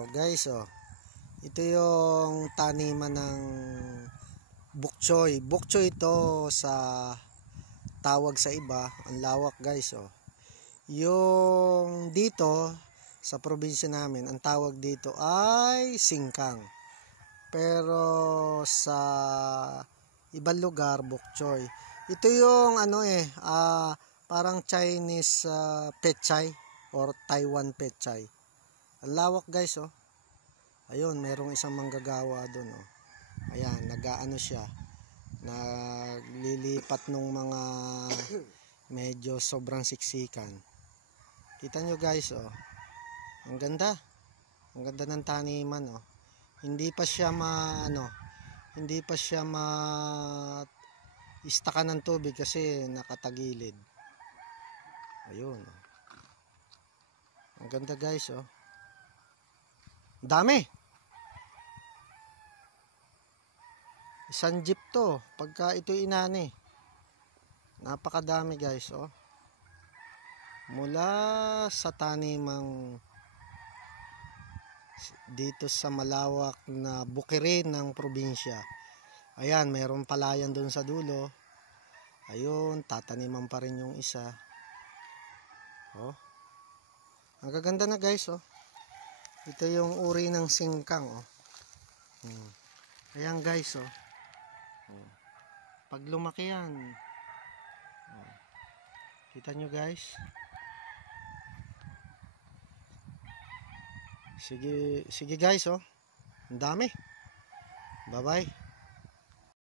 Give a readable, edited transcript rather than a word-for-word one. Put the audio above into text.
Oh guys, ito yung taniman ng bokchoy. Bokchoy ito sa tawag sa iba, ang lawak guys. Yung dito sa probinsya namin, ang tawag dito ay singkang. Pero sa ibang lugar, bokchoy. Ito yung parang Chinese pechay or Taiwan pechay. Ang lawak guys. Ayun, merong isang manggagawa doon. Ayan, nag-aano siya, naglilipat nung mga medyo sobrang siksikan. Kita nyo guys. Ang ganda ng taniman. Hindi pa siya hindi pa siya istakan ng tubig kasi nakatagilid. Ayun. Ang ganda guys. Dami. Isang jeep to pagka ito inani. Napakadami guys. Mula sa tanimang dito sa malawak na bukirin ng probinsya. Ayan, mayroong palayan doon sa dulo. Ayun, tataniman pa rin yung isa. Ang gaganda na guys. Ito yung uri ng singkang. Ayan guys. Pag lumaki yan, kita nyo guys. Sige guys. Ang dami. Bye bye.